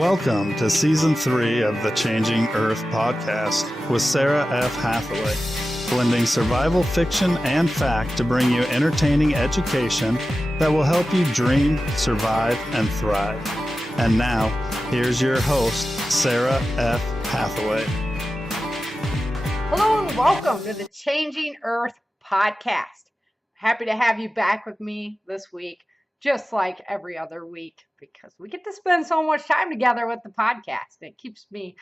Welcome to Season 3 of the Changing Earth podcast with Sara F. Hathaway, blending survival fiction and fact to bring you entertaining education that will help you dream, survive, and thrive. And now, here's your host, Sara F. Hathaway. Hello and welcome to the Changing Earth podcast. Happy to have you back with me this week, just like every other week, because we get to spend so much time together with the podcast. It keeps me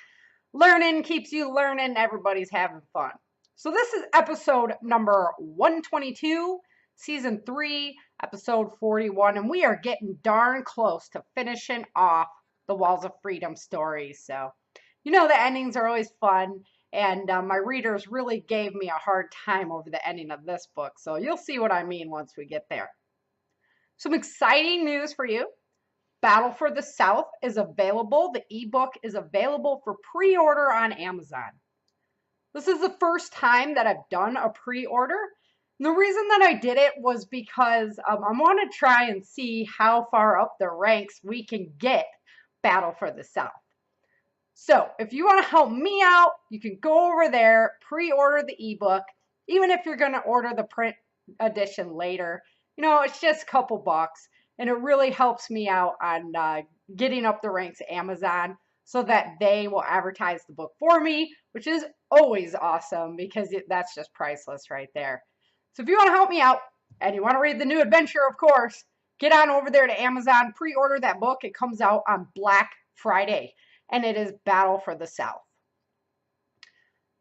learning, keeps you learning, everybody's having fun. So this is episode number 122, season 3, episode 41, and we are getting darn close to finishing off the Walls of Freedom stories. So, you know, the endings are always fun, and my readers really gave me a hard time over the ending of this book, so you'll see what I mean once we get there. Some exciting news for you. Battle for the South is available. The ebook is available for pre-order on Amazon. This is the first time that I've done a pre-order. The reason that I did it was because I want to try and see how far up the ranks we can get Battle for the South. So if you want to help me out, you can go over there, pre-order the ebook, even if you're going to order the print edition later. You know, it's just a couple bucks, and it really helps me out on getting up the ranks at Amazon so that they will advertise the book for me, which is always awesome because that's just priceless right there. So if you want to help me out and you want to read the new adventure, of course, get on over there to Amazon, pre-order that book. It comes out on Black Friday, and it is Battle for the South.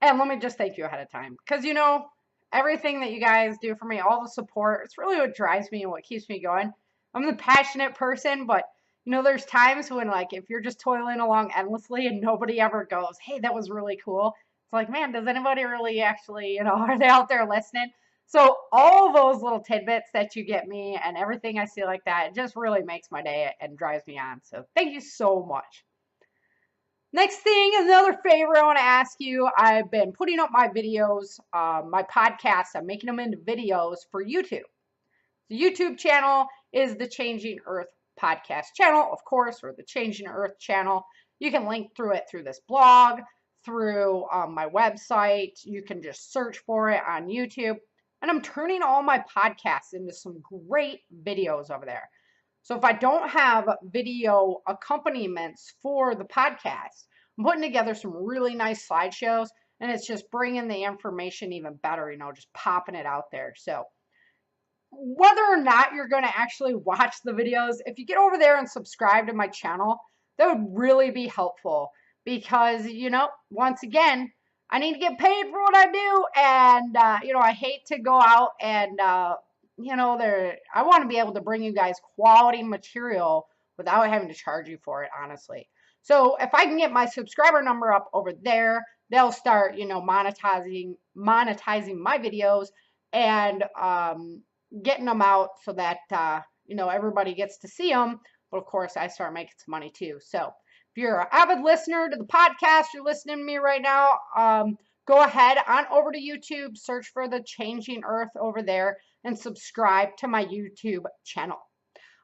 And let me just thank you ahead of time because, you know, everything that you guys do for me, all the support, it's really what drives me and what keeps me going. I'm the passionate person, but, you know, there's times when, like, if you're just toiling along endlessly and nobody ever goes, hey, that was really cool. It's like, man, does anybody really actually, you know, are they out there listening? So all those little tidbits that you get me and everything I see like that, it just really makes my day and drives me on. So thank you so much. Next thing, another favor I want to ask you. I've been putting up my videos, my podcasts. I'm making them into videos for YouTube. The YouTube channel is the Changing Earth podcast channel, of course, or the Changing Earth channel. You can link through it through this blog, through my website. You can just search for it on YouTube. And I'm turning all my podcasts into some great videos over there. So if I don't have video accompaniments for the podcast, I'm putting together some really nice slideshows, and it's just bringing the information even better, you know, just popping it out there. So whether or not you're going to actually watch the videos, if you get over there and subscribe to my channel, that would really be helpful because, you know, once again, I need to get paid for what I do, and, you know, I hate to go out and, you know, I want to be able to bring you guys quality material without having to charge you for it, honestly. So if I can get my subscriber number up over there, they'll start, you know, monetizing my videos and getting them out so that, you know, everybody gets to see them. But of course, I start making some money too. So if you're an avid listener to the podcast, you're listening to me right now, go ahead on over to YouTube, search for the Changing Earth over there, and subscribe to my YouTube channel.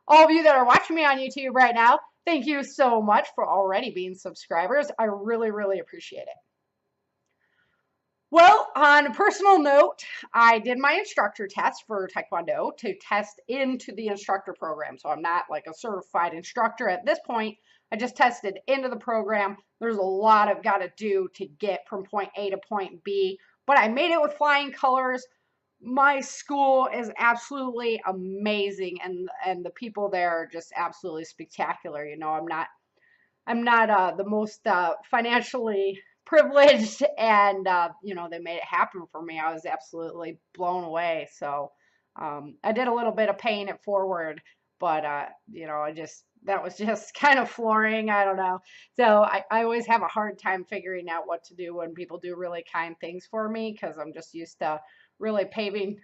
All of you that are watching me on YouTube right now, thank you so much for already being subscribers. I really, really appreciate it. Well, on a personal note, I did my instructor test for Taekwondo to test into the instructor program. So I'm not like a certified instructor at this point. I just tested into the program. There's a lot I've got to do to get from point A to point B, but I made it with flying colors. My school is absolutely amazing, and the people there are just absolutely spectacular. You know, I'm not the most financially privileged, and you know, they made it happen for me. I was absolutely blown away. So I did a little bit of paying it forward, but you know, that was just kind of flooring. I don't know. So I always have a hard time figuring out what to do when people do really kind things for me because I'm just used to really paving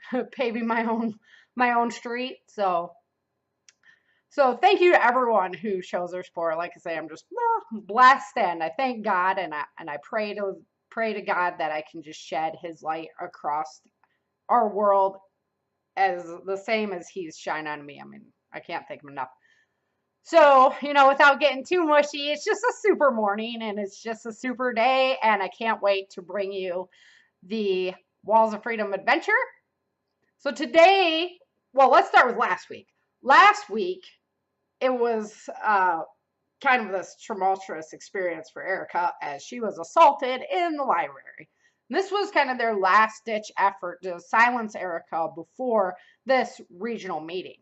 my own street. So thank you to everyone who shows their support. Like I say, I'm just blessed, and I thank God, and I pray to God that I can just shed His light across our world as the same as He's shined on me. I mean, I can't thank Him enough. So, without getting too mushy, it's just a super morning and it's just a super day. And I can't wait to bring you the Walls of Freedom adventure. So today, well, let's start with last week. Last week, it was kind of this tumultuous experience for Erica as she was assaulted in the library. This was kind of their last ditch effort to silence Erica before this regional meeting.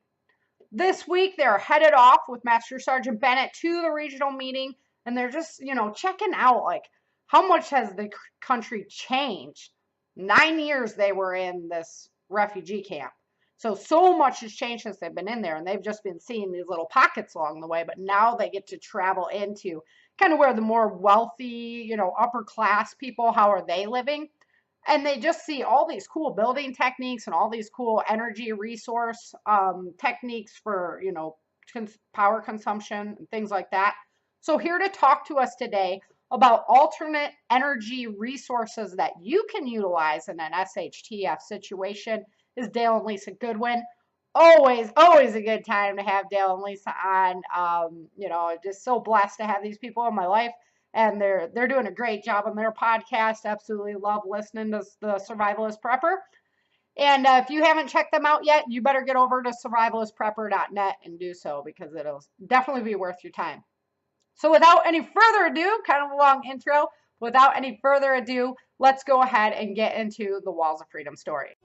This week, they're headed off with Master Sergeant Bennett to the regional meeting, and they're just, checking out like how much has the country changed. 9 years they were in this refugee camp. So much has changed since they've been in there, and they've just been seeing these little pockets along the way, but now they get to travel into kind of where the more wealthy, upper class people, how are they living? And they just see all these cool building techniques and all these cool energy resource techniques for, power consumption and things like that. So here to talk to us today about alternate energy resources that you can utilize in an SHTF situation is Dale and Lisa Goodwin. Always a good time to have Dale and Lisa on. Just so blessed to have these people in my life. And they're doing a great job on their podcast. Absolutely love listening to the Survivalist Prepper. And if you haven't checked them out yet, you better get over to survivalistprepper.net and do so, because it'll definitely be worth your time. So without any further ado, kind of a long intro, without any further ado, let's go ahead and get into the Walls of Freedom story.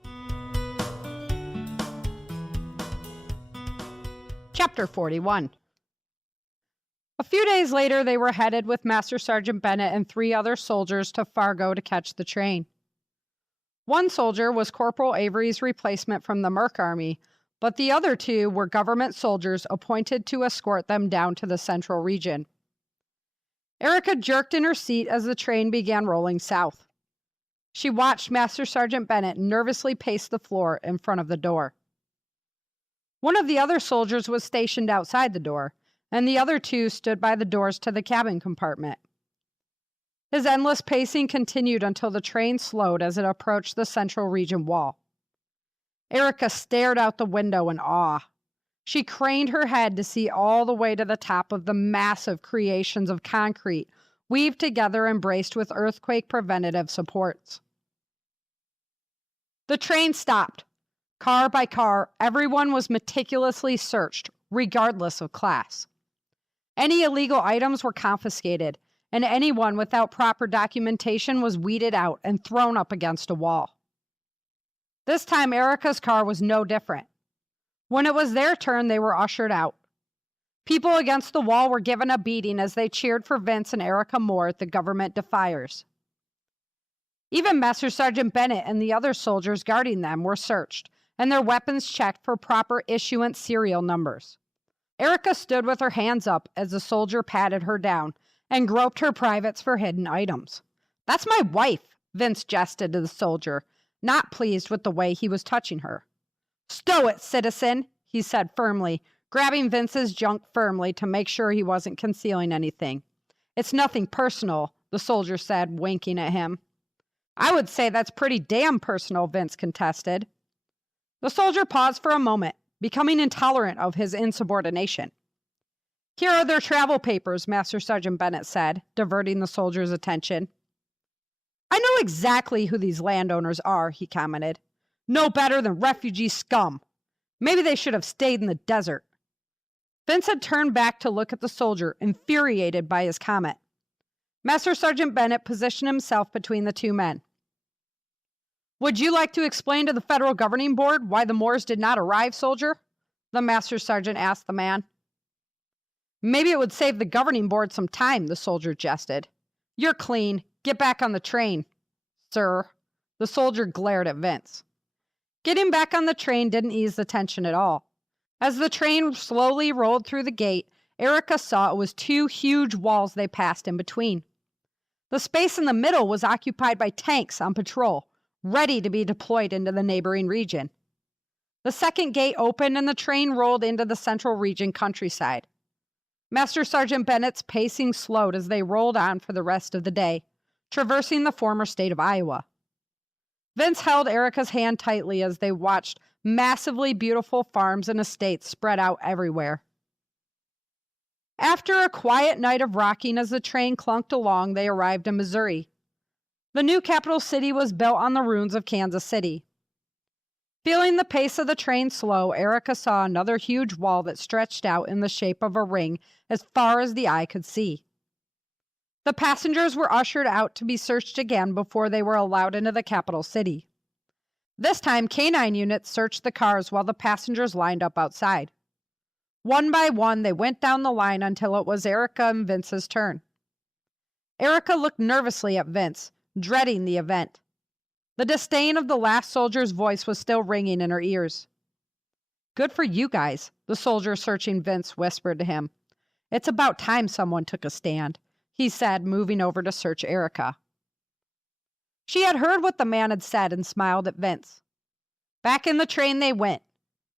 Chapter 41. A few days later, they were headed with Master Sergeant Bennett and 3 other soldiers to Fargo to catch the train. One soldier was Corporal Avery's replacement from the Merc Army, but the other 2 were government soldiers appointed to escort them down to the central region. Erica jerked in her seat as the train began rolling south. She watched Master Sergeant Bennett nervously pace the floor in front of the door. One of the other soldiers was stationed outside the door, and the other 2 stood by the doors to the cabin compartment. His endless pacing continued until the train slowed as it approached the central region wall. Erica stared out the window in awe. She craned her head to see all the way to the top of the massive creations of concrete, weaved together and braced with earthquake preventative supports. The train stopped. Car by car, everyone was meticulously searched, regardless of class. Any illegal items were confiscated, and anyone without proper documentation was weeded out and thrown up against a wall. This time, Erica's car was no different. When it was their turn, they were ushered out. People against the wall were given a beating as they cheered for Vince and Erica Moore, the government defiers. Even Master Sergeant Bennett and the other soldiers guarding them were searched, and their weapons checked for proper issuance serial numbers. Erica stood with her hands up as the soldier patted her down and groped her privates for hidden items. "That's my wife," Vince gestured to the soldier, not pleased with the way he was touching her. "Stow it, citizen," he said firmly, grabbing Vince's junk firmly to make sure he wasn't concealing anything. "It's nothing personal," the soldier said, winking at him. "I would say that's pretty damn personal," Vince contested. The soldier paused for a moment, becoming intolerant of his insubordination. "Here are their travel papers," Master Sergeant Bennett said, diverting the soldier's attention. "I know exactly who these landowners are," he commented. "No better than refugee scum. Maybe they should have stayed in the desert." Vince had turned back to look at the soldier, infuriated by his comment. Master Sergeant Bennett positioned himself between the 2 men. "Would you like to explain to the federal governing board why the Moors did not arrive, soldier?" the Master Sergeant asked the man. "Maybe it would save the governing board some time," the soldier jested. "You're clean. Get back on the train." "Sir." The soldier glared at Vince. Getting back on the train didn't ease the tension at all. As the train slowly rolled through the gate, Erica saw it was 2 huge walls they passed in between. The space in the middle was occupied by tanks on patrol, ready to be deployed into the neighboring region. The second gate opened and the train rolled into the central region countryside. Master Sergeant Bennett's pacing slowed as they rolled on for the rest of the day, traversing the former state of Iowa. Vince held Erica's hand tightly as they watched massively beautiful farms and estates spread out everywhere. After a quiet night of rocking as the train clunked along, they arrived in Missouri. The new capital city was built on the ruins of Kansas City. Feeling the pace of the train slow, Erica saw another huge wall that stretched out in the shape of a ring as far as the eye could see. The passengers were ushered out to be searched again before they were allowed into the capital city. This time, canine units searched the cars while the passengers lined up outside. One by one, they went down the line until it was Erica and Vince's turn. Erica looked nervously at Vince, dreading the event. The disdain of the last soldier's voice was still ringing in her ears. "Good for you guys," the soldier searching Vince whispered to him. "It's about time someone took a stand," he said, moving over to search Erica. She had heard what the man had said and smiled at Vince. Back in the train they went.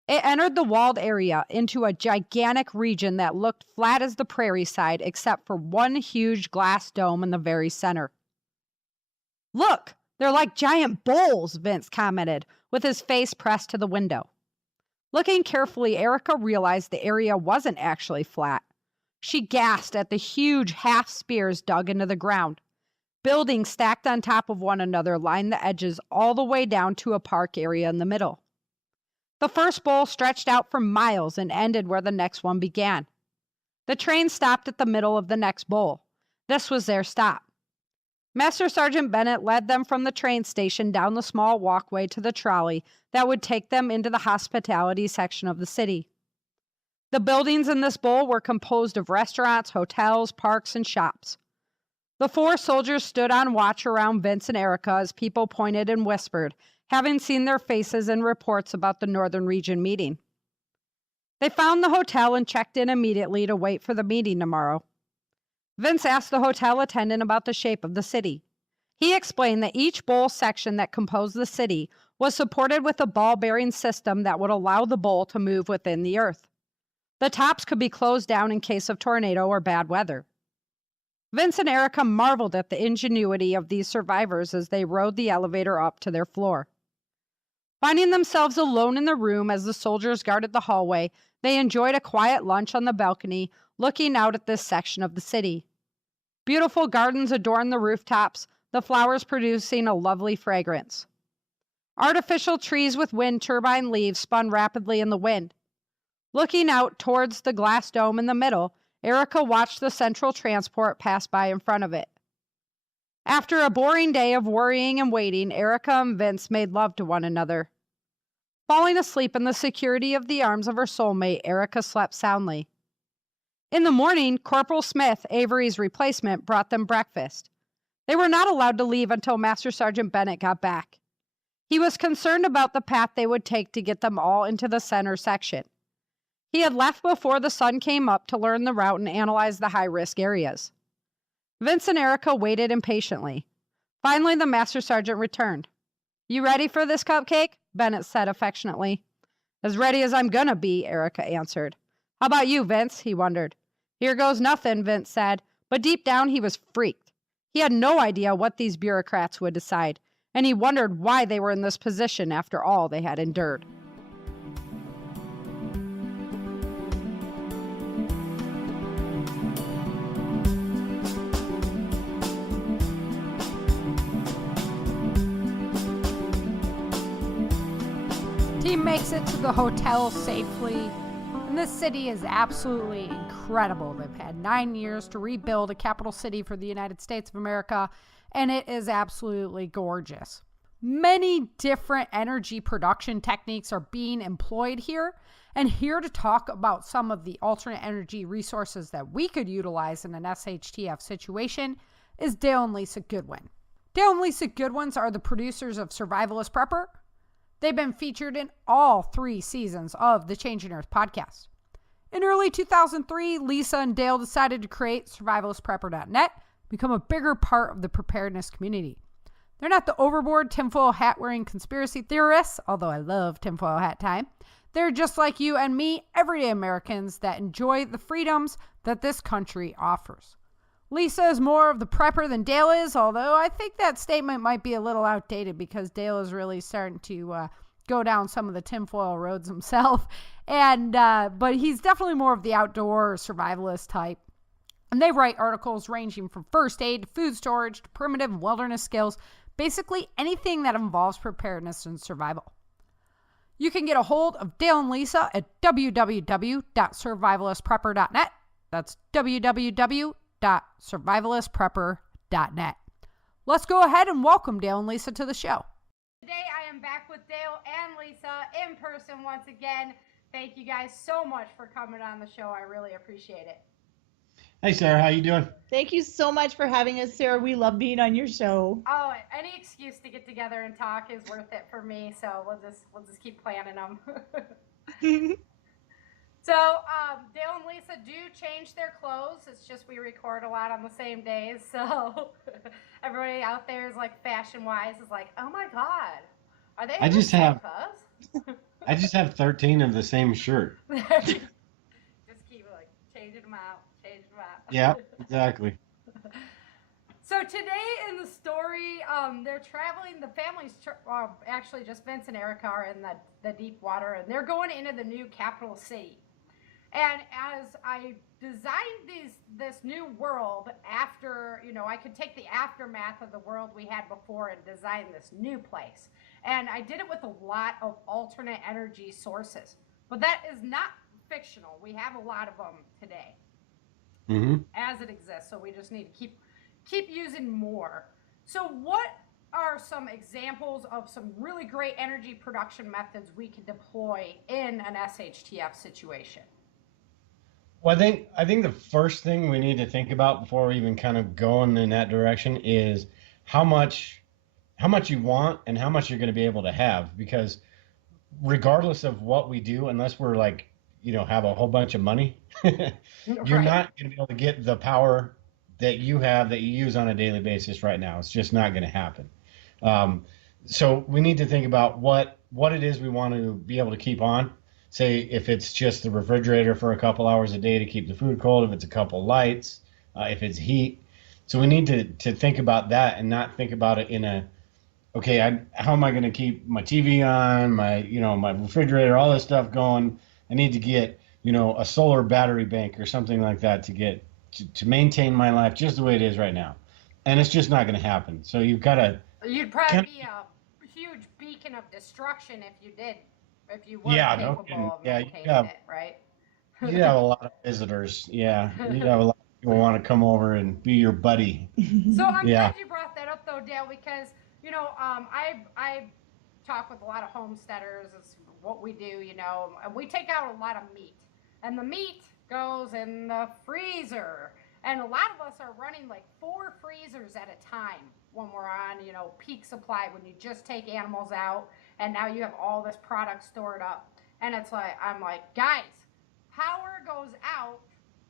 It entered the walled area into a gigantic region that looked flat as the prairie side except for one huge glass dome in the very center. "Look, they're like giant bowls," Vince commented, with his face pressed to the window. Looking carefully, Erica realized the area wasn't actually flat. She gasped at the huge half spears dug into the ground. Buildings stacked on top of one another lined the edges all the way down to a park area in the middle. The first bowl stretched out for miles and ended where the next one began. The train stopped at the middle of the next bowl. This was their stop. Master Sergeant Bennett led them from the train station down the small walkway to the trolley that would take them into the hospitality section of the city. The buildings in this bowl were composed of restaurants, hotels, parks, and shops. The four soldiers stood on watch around Vince and Erica as people pointed and whispered, having seen their faces in reports about the Northern Region meeting. They found the hotel and checked in immediately to wait for the meeting tomorrow. Vince asked the hotel attendant about the shape of the city. He explained that each bowl section that composed the city was supported with a ball-bearing system that would allow the bowl to move within the earth. The tops could be closed down in case of tornado or bad weather. Vince and Erica marveled at the ingenuity of these survivors as they rode the elevator up to their floor. Finding themselves alone in the room as the soldiers guarded the hallway, they enjoyed a quiet lunch on the balcony, looking out at this section of the city. Beautiful gardens adorned the rooftops, the flowers producing a lovely fragrance. Artificial trees with wind turbine leaves spun rapidly in the wind. Looking out towards the glass dome in the middle, Erica watched the central transport pass by in front of it. After a boring day of worrying and waiting, Erica and Vince made love to one another. Falling asleep in the security of the arms of her soulmate, Erica slept soundly. In the morning, Corporal Smith, Avery's replacement, brought them breakfast. They were not allowed to leave until Master Sergeant Bennett got back. He was concerned about the path they would take to get them all into the center section. He had left before the sun came up to learn the route and analyze the high-risk areas. Vince and Erica waited impatiently. Finally, the Master Sergeant returned. "You ready for this cupcake?" Bennett said affectionately. "As ready as I'm gonna be," Erica answered. "How about you, Vince?" he wondered. "Here goes nothing," Vince said, but deep down he was freaked. He had no idea what these bureaucrats would decide, and he wondered why they were in this position after all they had endured. Team makes it to the hotel safely, and this city is absolutely incredible. They've had 9 years to rebuild a capital city for the United States of America, and it is absolutely gorgeous. Many different energy production techniques are being employed here, and here to talk about some of the alternate energy resources that we could utilize in an SHTF situation is Dale and Lisa Goodwin. Dale and Lisa Goodwins are the producers of Survivalist Prepper. They've been featured in all 3 seasons of the Changing Earth podcast. In early 2003, Lisa and Dale decided to create survivalistprepper.net, become a bigger part of the preparedness community. They're not the overboard tinfoil hat-wearing conspiracy theorists, although I love tinfoil hat time. They're just like you and me, everyday Americans that enjoy the freedoms that this country offers. Lisa is more of the prepper than Dale is, although I think that statement might be a little outdated because Dale is really starting to go down some of the tinfoil roads himself. And but he's definitely more of the outdoor survivalist type. And they write articles ranging from first aid to food storage to primitive and wilderness skills, basically anything that involves preparedness and survival. You can get a hold of Dale and Lisa at www.survivalistprepper.net. That's www.survivalistprepper.net. Let's go ahead and welcome Dale and Lisa to the show. Today I am back with Dale and Lisa in person once again. Thank you guys so much for coming on the show. I really appreciate it. Hey, Sarah, how you doing? Thank you so much for having us, Sarah. We love being on your show. Oh, any excuse to get together and talk is worth it for me. So we'll just keep planning them. So Dale and Lisa do change their clothes. It's just we record a lot on the same days. So everybody out there is like fashion-wise is like, oh my God, are they? I just have 13 of the same shirt. Just keep like changing them out. Yeah, exactly. So today in the story, they're traveling. The family's actually just Vince and Erica are in the deep water, and they're going into the new capital city. And as I designed this new world after, I could take the aftermath of the world we had before and design this new place. And I did it with a lot of alternate energy sources. But that is not fictional. We have a lot of them today. Mm-hmm. As it exists, so we just need to keep using more. So what are some examples of some really great energy production methods we can deploy in an SHTF situation? Well, I think the first thing we need to think about before we even kind of going in that direction is how much you want and how much you're going to be able to have, because regardless of what we do, unless we're like, have a whole bunch of money, you're not going to be able to get the power that you have that you use on a daily basis right now. It's just not going to happen. So we need to think about what it is we want to be able to keep on. Say if it's just the refrigerator for a couple hours a day to keep the food cold, if it's a couple lights, if it's heat. So we need to think about that and not think about it in a, okay, how am I going to keep my TV on, my refrigerator, all this stuff going. I need to get, a solar battery bank or something like that to maintain my life just the way it is right now. And it's just not going to happen. So you've got to... You'd probably be a huge beacon of destruction if you weren't capable of maintaining it, right? You have a lot of visitors. Yeah. You have a lot of people want to come over and be your buddy. So I'm glad you brought that up, though, Dale, because, I talk with a lot of homesteaders. It's what we do, and we take out a lot of meat. And the meat goes in the freezer. And a lot of us are running like 4 freezers at a time when we're on, peak supply, when you just take animals out and now you have all this product stored up. And it's like, I'm like, guys, power goes out,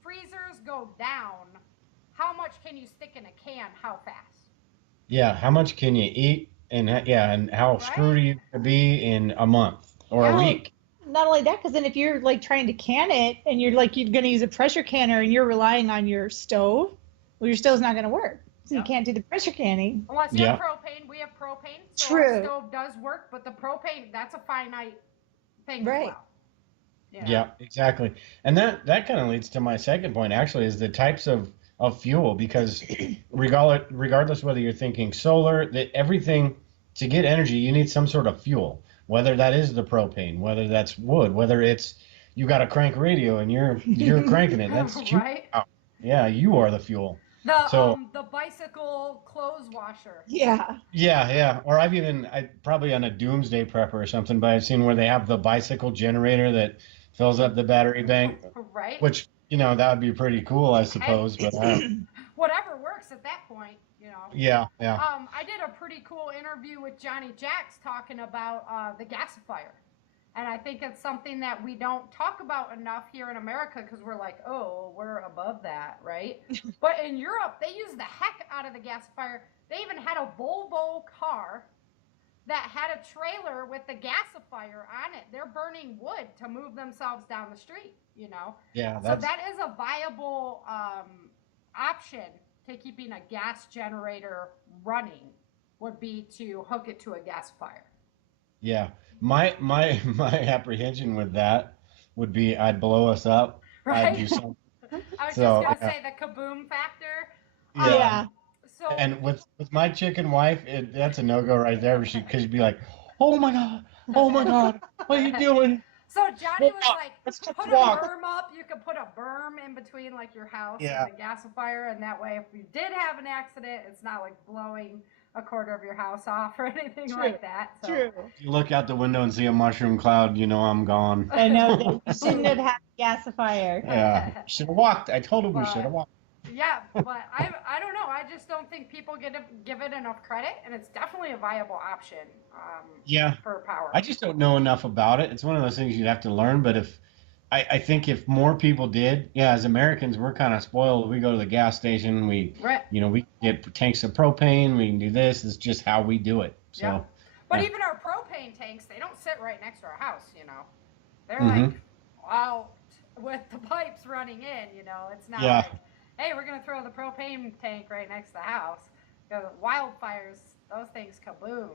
freezers go down. How much can you stick in a can? How fast? Yeah, how much can you eat? And how screwed are you going to be in a month or a week? Not only that, because then if you're like trying to can it and you're going to use a pressure canner and you're relying on your stove, well, your stove's not going to work. So you can't do the pressure canning. Unless you have propane. We have propane. So True. Our stove does work, but the propane, that's a finite thing as well. Yeah, exactly. And that kind of leads to my second point, actually, is the types of fuel, because regardless whether you're thinking solar, that everything, to get energy, you need some sort of fuel, whether that is the propane, whether that's wood, whether it's you got a crank radio and you're cranking it. That's right. Yeah, you are the fuel. The bicycle clothes washer. Yeah. Or I probably on a doomsday prepper or something, but I've seen where they have the bicycle generator that fills up the battery bank. Right. Which, that would be pretty cool, I suppose. But whatever works at that point, Yeah. I did a pretty cool interview with Johnny Jacks talking about the gasifier. And I think it's something that we don't talk about enough here in America because we're like, oh, we're above that, right? But in Europe, they use the heck out of the gasifier. They even had a Volvo car that had a trailer with the gasifier on it. They're burning wood to move themselves down the street, Yeah. So that is a viable option to keeping a gas generator running, would be to hook it to a gasifier. Yeah. my apprehension with that would be I'd blow us up. I'd Right? do something. I was So just gonna say the kaboom factor. yeah. Yeah. So And with my chicken wife, that's a no go right there. Because she'd be like, oh my god, what are you doing? So Johnny was Walk. like, Let's just put a walk. berm up. You could put a berm in between like your house Yeah. and the gasifier, and that way, if you did have an accident, it's not like blowing a quarter of your house off or anything True. like that. So. True. If you look out the window and see a mushroom cloud, you know I'm gone. I know that you shouldn't have had a gasifier. Yeah, should have walked. I told him we But- should have walked. Yeah, but I don't know. I just don't think people give it enough credit, and it's definitely a viable option. Yeah. For power. I just don't know enough about it. It's one of those things you'd have to learn. But if I think if more people did, yeah, as Americans, we're kind of spoiled. We go to the gas station, we get tanks of propane, we can do this. It's just how we do it. So. Yeah. But yeah. even our propane tanks, they don't sit right next to our house. They're Mhm. like out with the pipes running in. It's not Yeah. like, hey, we're gonna throw the propane tank right next to the house. Wildfires, those things kaboom.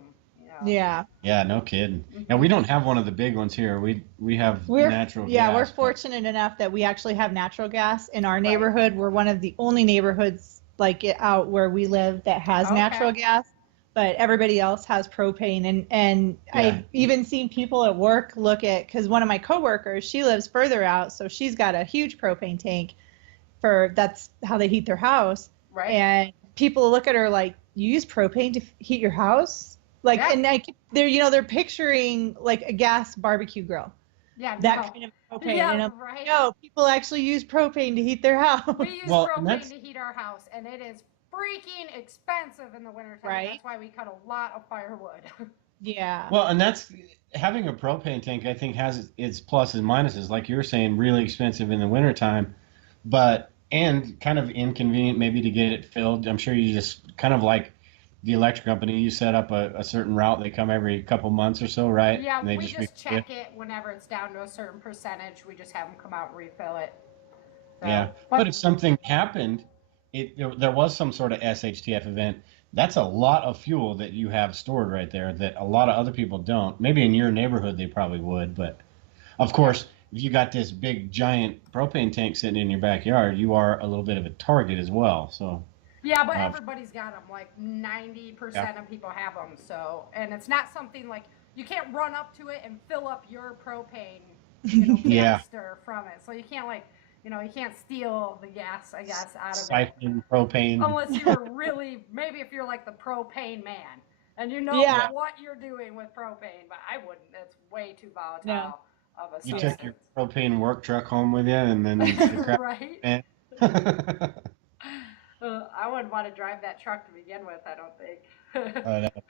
Yeah. Yeah, no kidding. And we don't have one of the big ones here. We have natural gas. Yeah, we're fortunate enough that we actually have natural gas in our neighborhood. We're one of the only neighborhoods like out where we live that has natural gas, but everybody else has propane. And I've even seen people at work look at, because one of my coworkers, she lives further out, so she's got a huge propane tank that's how they heat their house. Right. And people look at her like, you use propane to heat your house? Like, and they're picturing like a gas barbecue grill. Yeah, that kind of propane. Yeah, and right. No, people actually use propane to heat their house. We use propane to heat our house, and it is freaking expensive in the wintertime. Right. That's why we cut a lot of firewood. Yeah. Well, and that's having a propane tank, I think, has its pluses and minuses. Like you were saying, really expensive in the wintertime, and kind of inconvenient maybe to get it filled. I'm sure you just kind of like the electric company, you set up a certain route. They come every couple months or so, right? Yeah, and they we just check it whenever it's down to a certain percentage. We just have them come out and refill it. So, yeah, but if something happened, there was some sort of SHTF event, that's a lot of fuel that you have stored right there that a lot of other people don't. Maybe in your neighborhood they probably would, but of course, if you got this big giant propane tank sitting in your backyard, you are a little bit of a target as well. So. Yeah, but everybody's got them. Like 90% of people have them. So, and it's not something like you can't run up to it and fill up your propane canister from it. So you can't you can't steal the gas, I guess, out of Siphon propane. Unless you were really, maybe if you're like the propane man and you know what you're doing with propane, but I wouldn't. It's way too volatile of a substance. You took your propane work truck home with you and then right. I wouldn't want to drive that truck to begin with, I don't think.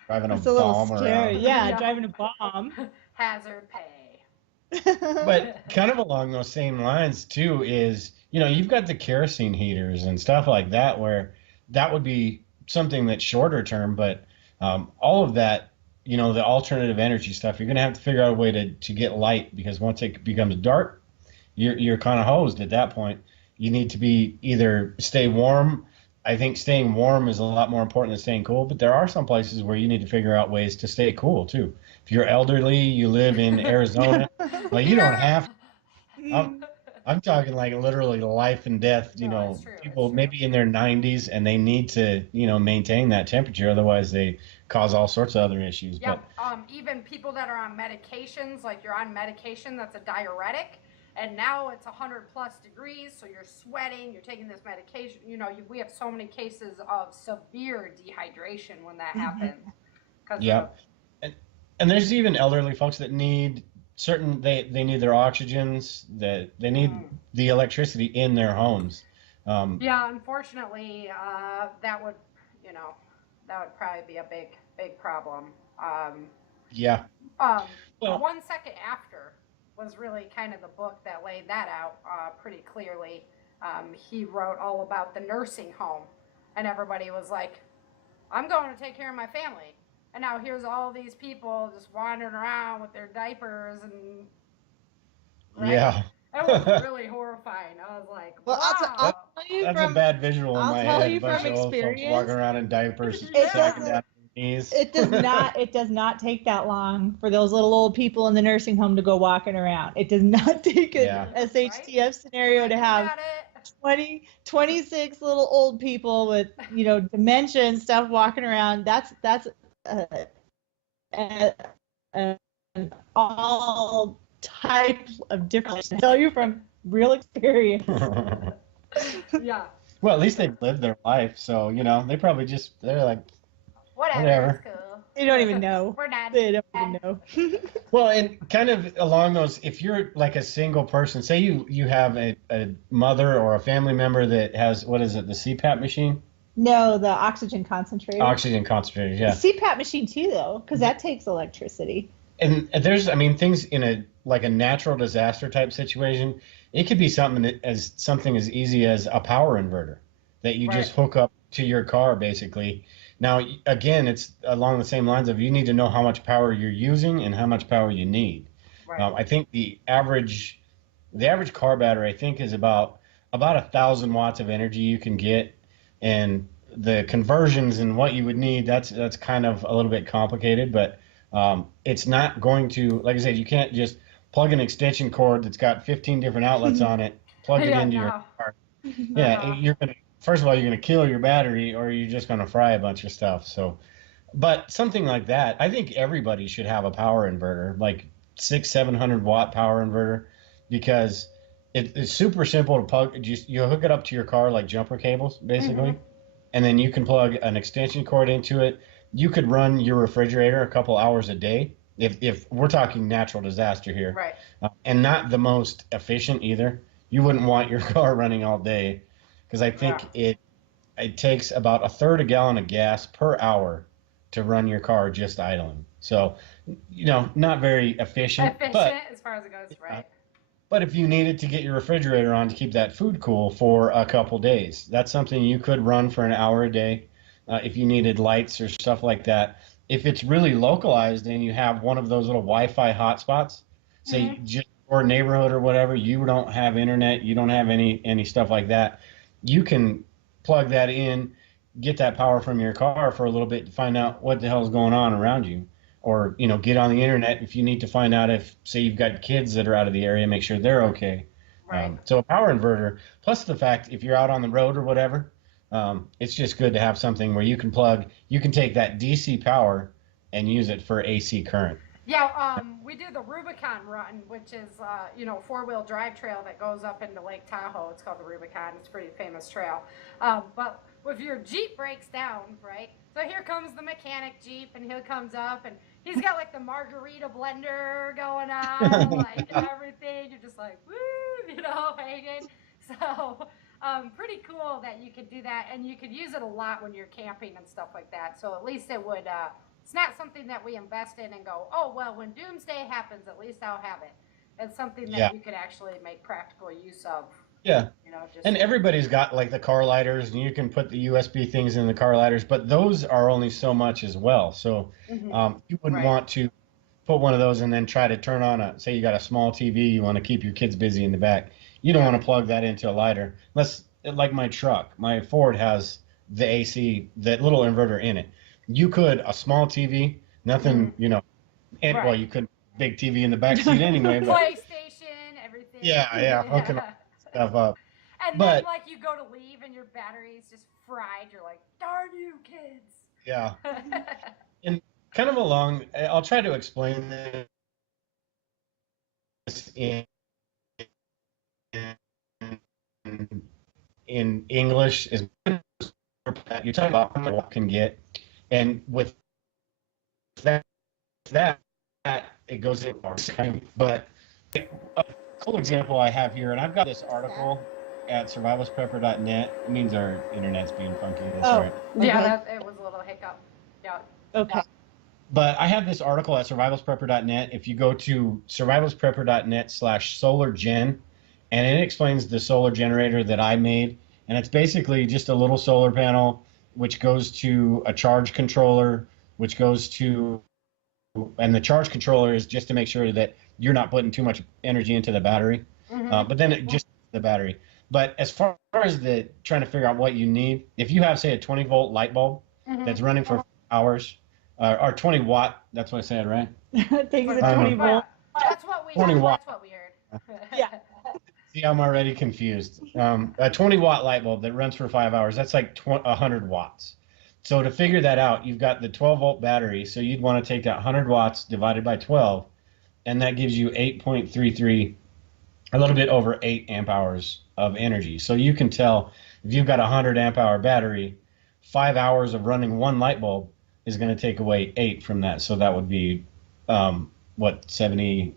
Driving a bomb around. Yeah, driving a bomb. Hazard pay. But kind of along those same lines, too, is, you've got the kerosene heaters and stuff like that where that would be something that's shorter term, but all of that, the alternative energy stuff, you're going to have to figure out a way to get light because once it becomes dark, you're kind of hosed at that point. You need to be either stay warm. I think staying warm is a lot more important than staying cool, but there are some places where you need to figure out ways to stay cool too. If you're elderly, you live in Arizona, well, you don't have to. I'm talking like literally life and death, people maybe in their 90s and they need to, maintain that temperature. Otherwise they cause all sorts of other issues. Yeah, even people that are on medications, like you're on medication that's a diuretic, and now it's 100+ degrees, so you're sweating, you're taking this medication. We have so many cases of severe dehydration when that happens. Yeah. And there's even elderly folks that need they need their oxygens, that they need the electricity in their homes. Yeah, unfortunately, that would probably be a big problem. Yeah. Well, 1 second after was really kind of the book that laid that out pretty clearly. He wrote all about the nursing home, and everybody was like, I'm going to take care of my family. And now here's all these people just wandering around with their diapers and... Right? Yeah. It was really horrifying. I was like, wow. I'll tell you That's a bad visual in my head. I'll tell you a bunch from of old folks experience. walking around in diapers. It sucking down knees. It does not. It does not take that long for those little old people in the nursing home to go walking around. It does not take an Yeah. SHTF scenario to have Got it. 26 little old people with dementia and stuff walking around. That's an all types of different. I tell you from real experience. Yeah. Well, at least they've lived their life, so they probably they're like, Whatever. It's cool. They don't even know. We're not. They don't even know. well, and kind of along those, if you're like a single person, say you have a mother or a family member that has, what is it, the CPAP machine? No, the oxygen concentrator. Oxygen concentrator, yeah. The CPAP machine too, though, because that takes electricity. And there's, things in a natural disaster type situation, it could be something as easy as a power inverter that you just hook up to your car, basically. Now, again, it's along the same lines of you need to know how much power you're using and how much power you need. Right. I think the average car battery, I think, is about 1,000 watts of energy you can get, and the conversions and what you would need, that's kind of a little bit complicated, but it's not going to, like I said, you can't just plug an extension cord that's got 15 different outlets on it, plug it into your car. Yeah, you're gonna, first of all, you're gonna kill your battery, or you're just gonna fry a bunch of stuff. So, but something like that, I think everybody should have a power inverter, like 600-700 watt power inverter, because it's super simple to plug. You hook it up to your car like jumper cables, basically, and then you can plug an extension cord into it. You could run your refrigerator a couple hours a day if we're talking natural disaster here, Right. And not the most efficient either. You wouldn't want your car running all day, because I think it takes about a third a gallon of gas per hour to run your car just idling. So, not very efficient. But, as far as it goes, right? But if you needed to get your refrigerator on to keep that food cool for a couple days, that's something you could run for an hour a day. If you needed lights or stuff like that. If it's really localized and you have one of those little Wi-Fi hotspots, say just your neighborhood or whatever, you don't have internet, you don't have any stuff like that, you can plug that in, get that power from your car for a little bit to find out what the hell is going on around you. Or, get on the internet if you need to find out if, say, you've got kids that are out of the area, make sure they're okay. Right. So a power inverter, plus the fact if you're out on the road or whatever, it's just good to have something where you can take that DC power and use it for AC current. Yeah, we do the Rubicon run, which is, 4-wheel drive trail that goes up into Lake Tahoe. It's called the Rubicon. It's a pretty famous trail. But if your Jeep breaks down, right? So here comes the mechanic Jeep, and he comes up, and he's got like the margarita blender going on, like everything. You're just like, woo, hanging. So pretty cool that you could do that, and you could use it a lot when you're camping and stuff like that. So at least it would, it's not something that we invest in and go, oh, well, when doomsday happens, at least I'll have it. It's something that you could actually make practical use of. Yeah. Just and everybody's got like the car lighters, and you can put the USB things in the car lighters, but those are only so much as well. So you wouldn't want to put one of those and then try to turn on say you got a small TV, you want to keep your kids busy in the back. You don't want to plug that into a lighter. Unless, like my truck, my Ford has the AC, that little inverter in it. You could, a small TV, nothing, well, you could, big TV in the back seat anyway. But, PlayStation, everything. Yeah, hooking stuff up. And then, like, you go to leave and your battery's just fried. You're like, darn you, kids. Yeah. And kind of along, I'll try to explain this in English. Is you're talking about how much one can get, and with that it goes in more. But a cool example I have here, and I've got this article at survivalsprepper.net. It means our internet's being funky. That's right. Okay. Yeah, it was a little hiccup. Yeah. Okay. But I have this article at survivalsprepper.net. If you go to survivalsprepper.net/solargen, and it explains the solar generator that I made, and it's basically just a little solar panel which goes to a charge controller, which goes to, and the charge controller is just to make sure that you're not putting too much energy into the battery. But then it just the battery. But as far as the trying to figure out what you need, if you have, say, a 20-volt light bulb that's running for hours, or 20 watt. That's what I said, right? I think it's I a don't 20 know. volt. That's what we 20 heard. watt. That's what we heard. Yeah. See, I'm already confused. A 20 watt light bulb that runs for 5 hours, that's like 100 watts. So to figure that out, you've got the 12 volt battery. So you'd want to take that 100 watts divided by 12, and that gives you 8.33, a little bit over 8 amp hours of energy. So you can tell if you've got a 100 amp hour battery, 5 hours of running one light bulb is going to take away 8 from that. So that would be, what, 70,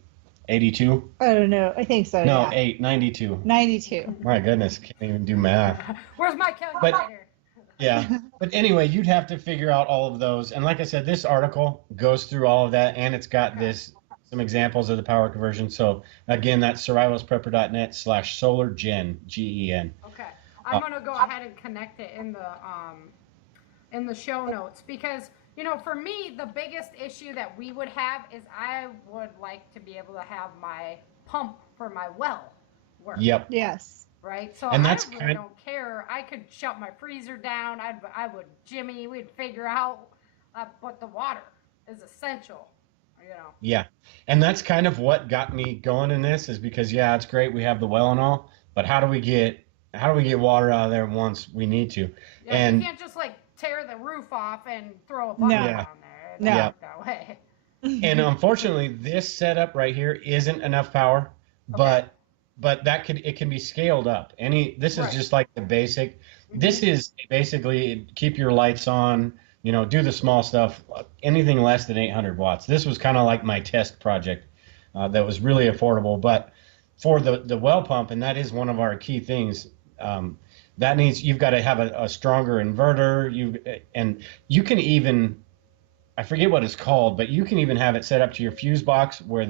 82? I don't know. I think so. No, Yeah. 8, 92. 92. My goodness, can't even do math. Where's my calculator? Yeah. But anyway, you'd have to figure out all of those. And like I said, this article goes through all of that, and it's got some examples of the power conversion. So again, that's survivalsprepper.net/solargen, GEN. Okay, I'm gonna go ahead and connect it in the show notes, because for me the biggest issue that we would have is I would like to be able to have my pump for my well work. Yep. Yes. Right. So And I that's really don't care. I could shut my freezer down. I would Jimmy. We'd figure out, but the water is essential. Yeah. And that's kind of what got me going in this, is because it's great we have the well and all, but how do we get water out of there once we need to? Yeah, And you can't just tear the roof off and throw a bucket No. down there. It No. doesn't work that way. and unfortunately this setup right here isn't enough power, but that it can be scaled up. This is Right. just like the basic. This is basically keep your lights on, do the small stuff, anything less than 800 watts. This was kind of like my test project that was really affordable. But for the well pump, and that is one of our key things, you've got to have a stronger inverter. You can even, I forget what it's called, but you can even have it set up to your fuse box where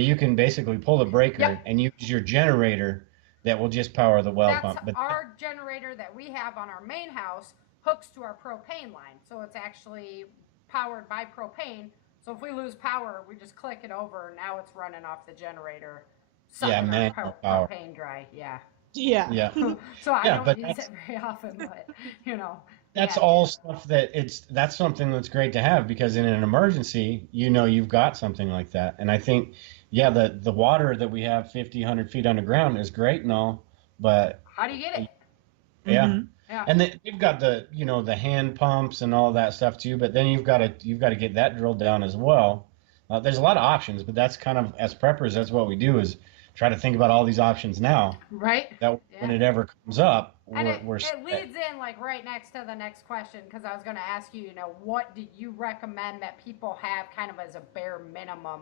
you can basically pull the breaker and use your generator that will just power the well pump. But our generator that we have on our main house hooks to our propane line, so it's actually powered by propane. So if we lose power, we just click it over, and now it's running off the generator, sucking our power. propane dry. Yeah. Yeah. So I don't use it very often, but That's all stuff that's something that's great to have, because in an emergency, you've got something like that. And I think, the water that we have 50, 100 feet underground is great and all, but how do you get it? Yeah. Mm-hmm. Yeah. And then you've got the hand pumps and all that stuff too, but then you've got to get that drilled down as well. There's a lot of options, but that's kind of, as preppers, that's what we do, is try to think about all these options now. Right. That when it ever comes up, and we're it leads in right next to the next question, because I was going to ask you, what do you recommend that people have kind of as a bare minimum?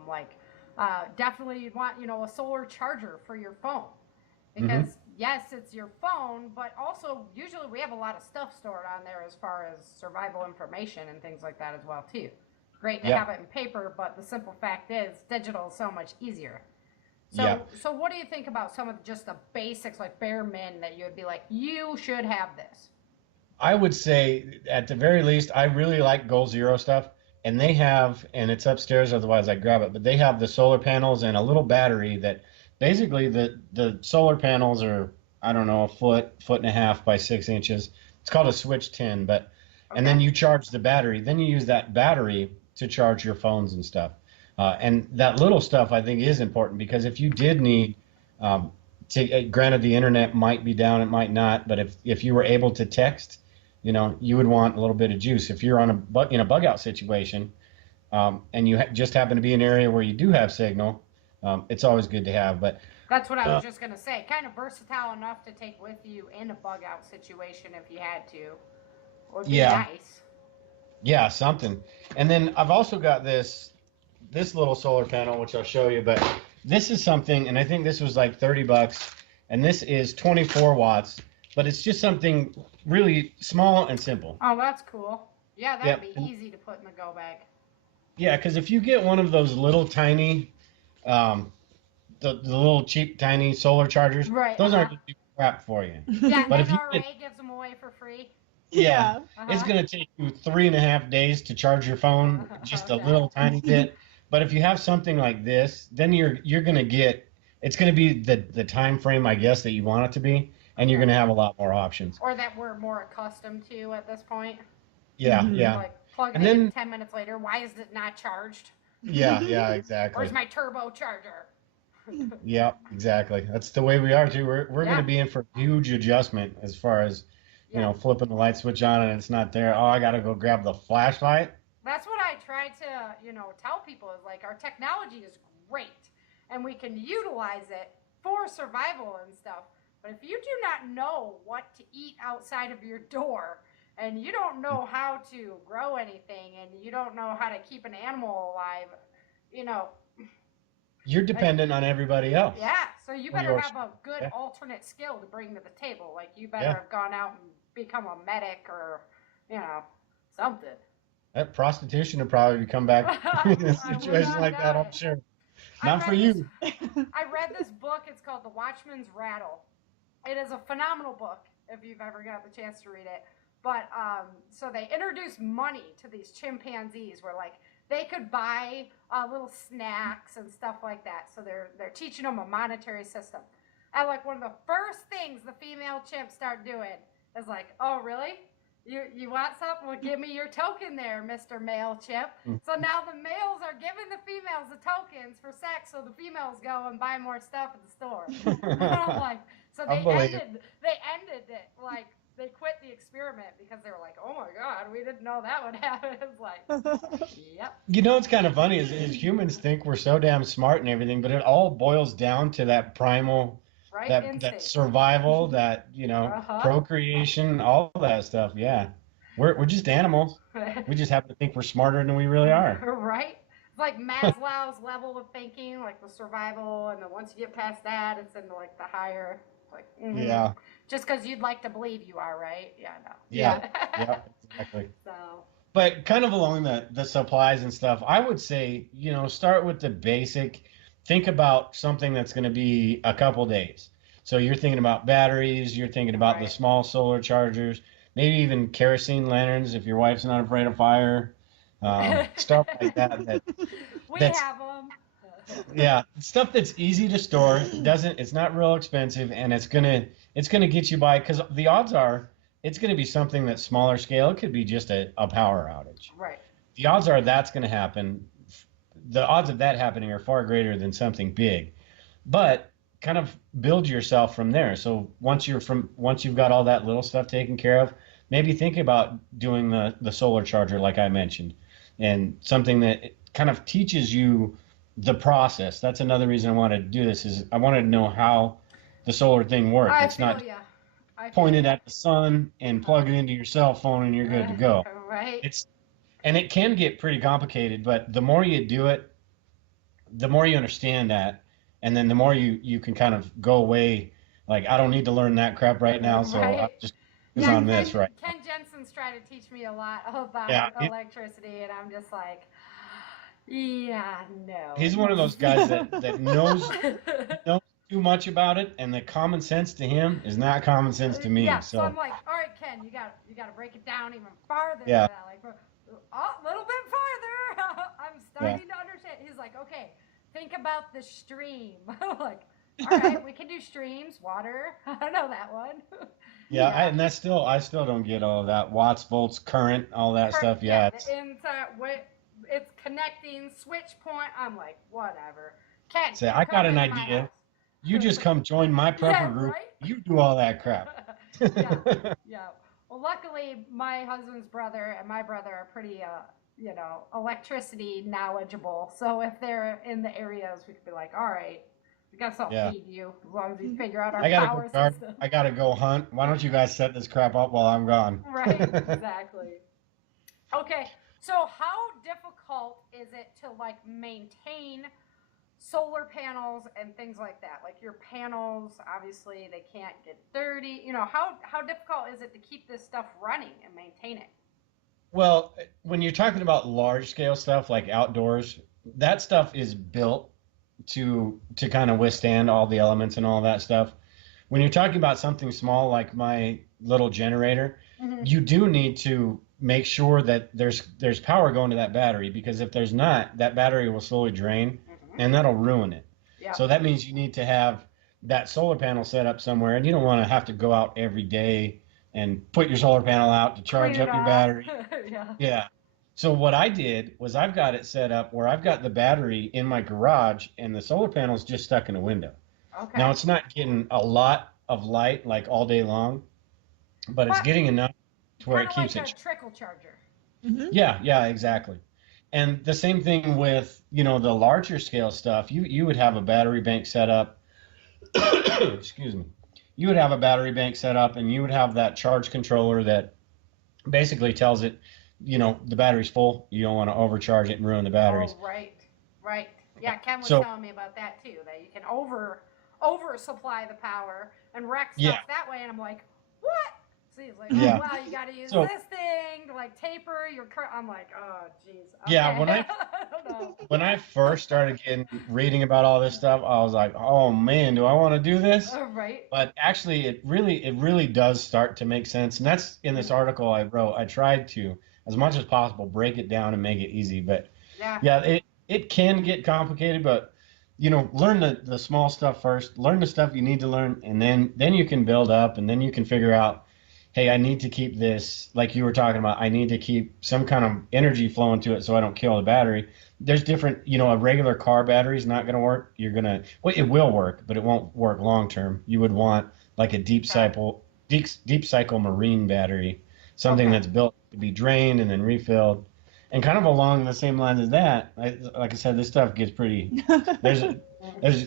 Definitely you'd want, a solar charger for your phone, because yes, it's your phone, but also usually we have a lot of stuff stored on there as far as survival information and things like that as well too. Great to have it in paper, but the simple fact is digital is so much easier. So what do you think about some of just the basics, like bare min, that you would be like, you should have this? I would say, at the very least, I really like Goal Zero stuff, and they have, and it's upstairs, otherwise I'd grab it, but they have the solar panels and a little battery that basically the solar panels are, I don't know, a foot and a half by 6 inches. It's called a switch tin, and then you charge the battery. Then you use that battery to charge your phones and stuff. And that little stuff, I think, is important, because if you did need granted the internet might be down, it might not, but if you were able to text, you would want a little bit of juice. If you're in a bug out situation, and you just happen to be in an area where you do have signal, it's always good to have. But that's what I was just going to say. Kind of versatile enough to take with you in a bug out situation if you had to. Would be nice. Yeah, something. And then I've also got this little solar panel, which I'll show you, but this is something, and I think this was like $30, and this is 24 watts, but it's just something really small and simple. Oh, that's cool. Yeah, that'd be easy to put in the go bag. Yeah, because if you get one of those little tiny, the little cheap tiny solar chargers, those aren't going to do crap for you. Yeah, but if NRA gives them away for free. Yeah. It's going to take you 3.5 days to charge your phone, just a little tiny bit. But if you have something like this, then you're going to get, it's going to be the time frame, I guess, that you want it to be, and you're going to have a lot more options. Or that we're more accustomed to at this point. Yeah, yeah. Plug it And in then 10 minutes later. Why is it not charged? yeah, exactly. Where's my turbocharger? Yeah, exactly. That's the way we are too. We're going Yeah. to be in for a huge adjustment as far as, you Yeah. know, flipping the light switch on and it's not there. Oh, I got to go grab the flashlight. That's what I try to, tell people is like our technology is great and we can utilize it for survival and stuff. But if you do not know what to eat outside of your door and you don't know how to grow anything and you don't know how to keep an animal alive, You're dependent on everybody else. yeah, so you better have a good alternate skill to bring to the table. Like you better have gone out and become a medic or, something. That prostitution would probably come back in a situation like that, I'm sure. Not for you. I read this book. It's called The Watchman's Rattle. It is a phenomenal book if you've ever got the chance to read it. But so they introduced money to these chimpanzees where like they could buy little snacks and stuff like that. So they're teaching them a monetary system. And like one of the first things the female chimps start doing is like, oh really? You want something? Well, give me your token there, Mr. Male Chimp. So now the males are giving the females the tokens for sex, so the females go and buy more stuff at the store. I'm like, so they ended it. Like, they quit the experiment because they were like, oh my God, we didn't know that would happen. It's like, yep. You know what's kind of funny is humans think we're so damn smart and everything, but it all boils down to that primal, that survival, that, procreation, all that stuff. Yeah. We're just animals. We just happen to think we're smarter than we really are. Right? It's like Maslow's level of thinking, like the survival, and then once you get past that, it's into like the higher, like, yeah. Just because you'd like to believe you are, right? Yeah, no. Yeah, yeah, exactly. So. But kind of along the supplies and stuff, I would say, start with the basic. Think about something that's going to be a couple days. So you're thinking about batteries, you're thinking about the small solar chargers, maybe even kerosene lanterns if your wife's not afraid of fire, stuff like that. We have them. Yeah, stuff that's easy to store, it's not real expensive, and it's gonna get you by, because the odds are it's gonna be something that's smaller scale. It could be just a power outage. Right. The odds are that's gonna happen. The odds of that happening are far greater than something big, but kind of build yourself from there. So once you've got all that little stuff taken care of, maybe think about doing the solar charger like I mentioned, and something that kind of teaches you the process. That's another reason I wanted to do this, is I wanted to know how the solar thing works. It's not pointed at the sun and plug it into your cell phone and you're good to go. Right. And it can get pretty complicated, but the more you do it, the more you understand that, and then the more you can kind of go away, like, I don't need to learn that crap right now, so I'll just focus on this right now. Ken Jensen's trying to teach me a lot about electricity, and I'm just like, yeah, no. He's one of those guys that knows too much about it, and the common sense to him is not common sense to me. Yeah, so I'm like, all right, Ken, you got to break it down even farther. Yeah. Like, a little bit farther. I'm starting to understand. He's like, okay, think about the stream. I'm like, all right, we can do streams, water. I know that one. Yeah, and I still don't get all of that. Watts, volts, current, all that stuff. Yeah. It's connecting, switch point. I'm like, whatever. Ken, say, I got an idea. You just come join my prepper group. Right? You do all that crap. Yeah. Well, luckily, my husband's brother and my brother are pretty, electricity knowledgeable. So if they're in the areas, we could be like, all right, we got something to feed you as long as you figure out our power system. I gotta go hunt. Why don't you guys set this crap up while I'm gone? Right, exactly. Okay, so how difficult is it to maintain solar panels and things like that? Like your panels, obviously they can't get dirty. How difficult is it to keep this stuff running and maintain it? Well, when you're talking about large scale stuff like outdoors, that stuff is built to kind of withstand all the elements and all that stuff. When you're talking about something small like my little generator, you do need to make sure that there's power going to that battery, because if there's not, that battery will slowly drain and that'll ruin it. Yep. So that means you need to have that solar panel set up somewhere, and you don't want to have to go out every day and put your solar panel out to charge up your battery. Yeah. So what I did was I've got it set up where I've got the battery in my garage and the solar panel's just stuck in a window. Now Okay. it's not getting a lot of light like all day long, but it's But getting enough to where kind it of keeps like a it. trickle charger. Yeah, yeah, exactly. And the same thing with, the larger scale stuff. You would have a battery bank set up. Excuse me. You would have a battery bank set up and you would have that charge controller that basically tells it, the battery's full. You don't want to overcharge it and ruin the batteries. Oh, right, right. Yeah, Ken was So, telling me about that too. That you can over supply the power and wreck yeah, stuff that way. And I'm like, what? So he's like, oh yeah. wow, you got to use So, this thing to like taper your current. I'm like, oh jeez, yeah, okay. when I I don't know. when I first started reading about all this stuff, I was like, "Oh man, do I want to do this?" Right. But actually, it really does start to make sense. And that's in this article I wrote. I tried to, as much as possible, break it down and make it easy. But Yeah. yeah, it can get complicated. But learn the small stuff first. Learn the stuff you need to learn, and then you can build up, and then you can figure out, hey, I need to keep this, like you were talking about. I need to keep some kind of energy flowing to it so I don't kill the battery. There's different, a regular car battery is not going to work. Well, it will work, but it won't work long term. You would want like a deep cycle marine battery, something Okay. that's built to be drained and then refilled. And kind of along the same lines as that, like I said, this stuff gets pretty. There's,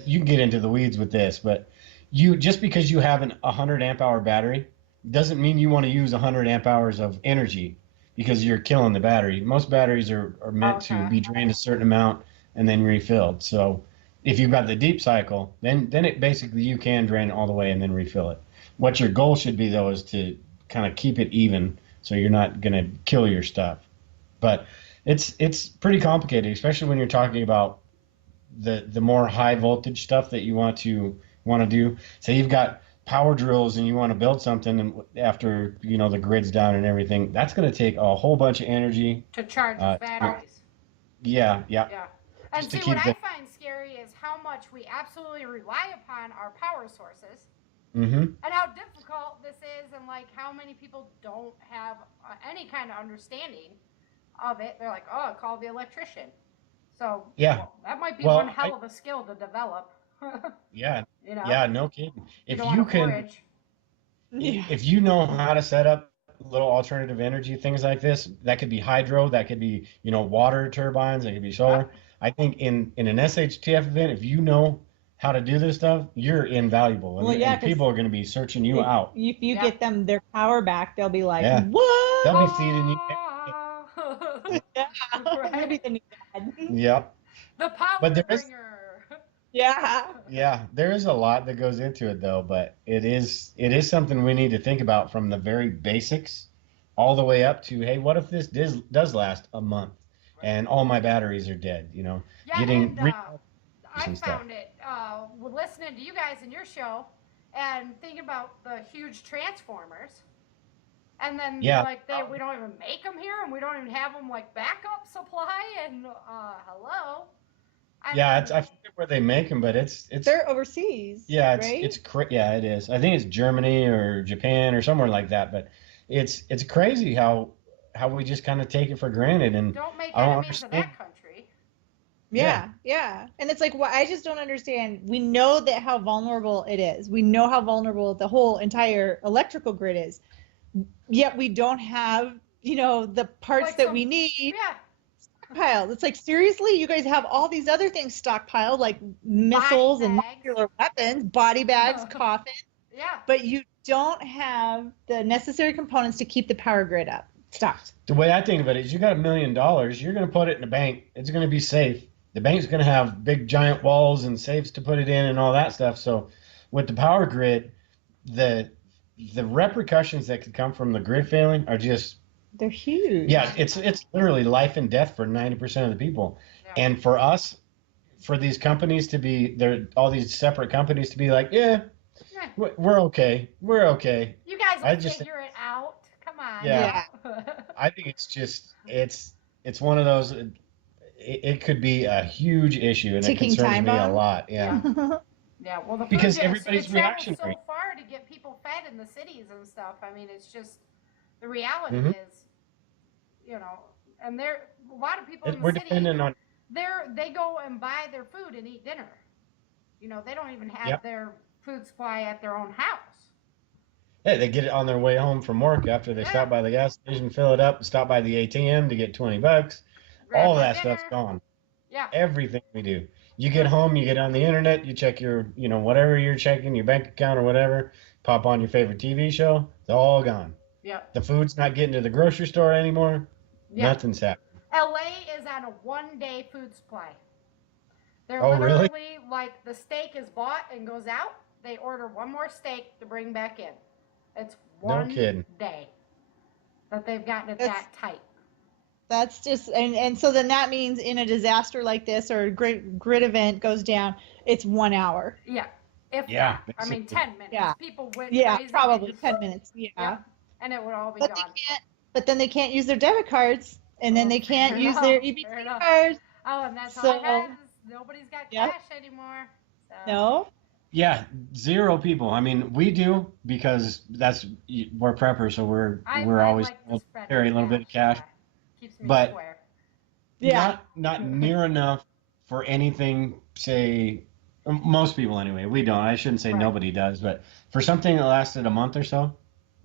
you can get into the weeds with this, but just because you have an 100 amp hour battery doesn't mean you want to use 100 amp hours of energy because you're killing the battery. Most batteries are meant to Okay. be drained a certain amount and then refilled. So if you've got the deep cycle, then it basically you can drain it all the way and then refill it. What your goal should be though is to kind of keep it even so you're not going to kill your stuff. But it's pretty complicated, especially when you're talking about the more high voltage stuff that you want to do. Say you've got power drills and you want to build something and after the grid's down and everything, that's going to take a whole bunch of energy. To charge Uh, batteries. yeah, yeah, Yeah. And just to see, what keep I the. find scary is how much we absolutely rely upon our power sources Mm-hmm. and how difficult this is, and like how many people don't have any kind of understanding of it. They're like, oh, call the electrician. So, Yeah. well, that might be one Well, hell of a skill to develop. yeah, You know, yeah, no kidding. you If don't want you to can, forage. Yeah. if you know how to set up little alternative energy things like this, that could be hydro, that could be water turbines, that could be solar. I think in an SHTF event, if you know how to do this stuff, you're invaluable, Well, yeah, and because people are going to be searching you out. if you Yeah. get them their power back, they'll be like, Yeah, "What?" they'll be feeding you. Yeah, you'll be Right. the new dad. Yep. The But power there is, bringer. Yeah. yeah, there is a lot that goes into it though, but it is something we need to think about from the very basics all the way up to, hey, what if this does last a month Right. and all my batteries are dead, Yeah, getting and I and stuff. found it listening to you guys in your show and thinking about the huge transformers. And then Yeah. like we don't even make them here, and we don't even have them like backup supply. And hello, I Yeah, mean, I forget where they make them, but it's They're overseas, yeah, right? yeah, it is. I think it's Germany or Japan or somewhere like that, but it's crazy how we just kind of take it for granted, and don't make I don't enemies of understand. that country. Yeah. Yeah, yeah. And it's like, what I just don't understand. We know that how vulnerable it is. We know how vulnerable the whole entire electrical grid is. Yet we don't have, the parts Like that some, we need yeah, stockpiled. It's like, seriously, you guys have all these other things stockpiled, like missiles and body nuclear weapons, body bags, bags. coffins, Yeah, but you don't have the necessary components to keep the power grid up. Stopped. The way I think of it is you got $1 million, you're going to put it in a bank. It's going to be safe. The bank's going to have big giant walls and safes to put it in and all that stuff. So with the power grid, the the repercussions that could come from the grid failing are just, They're huge. yeah, it's literally life and death for 90% of the people. yeah. And for us, for these companies to be there, all these separate companies to be like, yeah, Yeah. we're okay. We're okay. You guys I will just figure it out. Come on. Yeah. now. I think it's just it's one of those. It could be a huge issue, and it Ticking concerns time me a bomb. lot. Yeah. Yeah, well, the food Because just, everybody's it travels reactionary. so far to get people fed in the cities and stuff. I mean, it's just the reality Mhm. is, you know, And a lot of people in We're the city, dependent on. they go and buy their food and eat dinner. You know, they don't even have Yep. their food supply at their own house. Hey, they get it on their way home from work after they stop by the gas station, fill it up, stop by the ATM to get $20. Grab All my that dinner. stuff's gone. Yeah. Everything we do. You get home, you get on the internet, you check your, whatever you're checking, your bank account or whatever, pop on your favorite TV show, it's all gone. Yep. The food's not getting to the grocery store anymore. Yeah. Nothing's happening. LA is on a 1-day food supply. They're Oh, literally really? like the steak is bought and goes out. They order one more steak to bring back in. It's one day that they've gotten it that tight. That's just, and so then that means in a disaster like this or a great grid event goes down, it's 1 hour. Yeah. Yeah. I mean, 10 minutes. Yeah. People went Yeah, crazy. probably 10 minutes. Yeah. Yeah. And it would all be But gone. but then they can't use their debit cards, and then they can't use their EBT cards. Oh, and that's all I have is nobody's got cash anymore. So. No. Yeah, 0 people. I mean, we do because we're preppers, so we're always like carry a little bit of cash. Keeps me But square. Yeah. Not near enough for anything, say, most people anyway. We don't. I shouldn't say nobody does, but for something that lasted a month or so.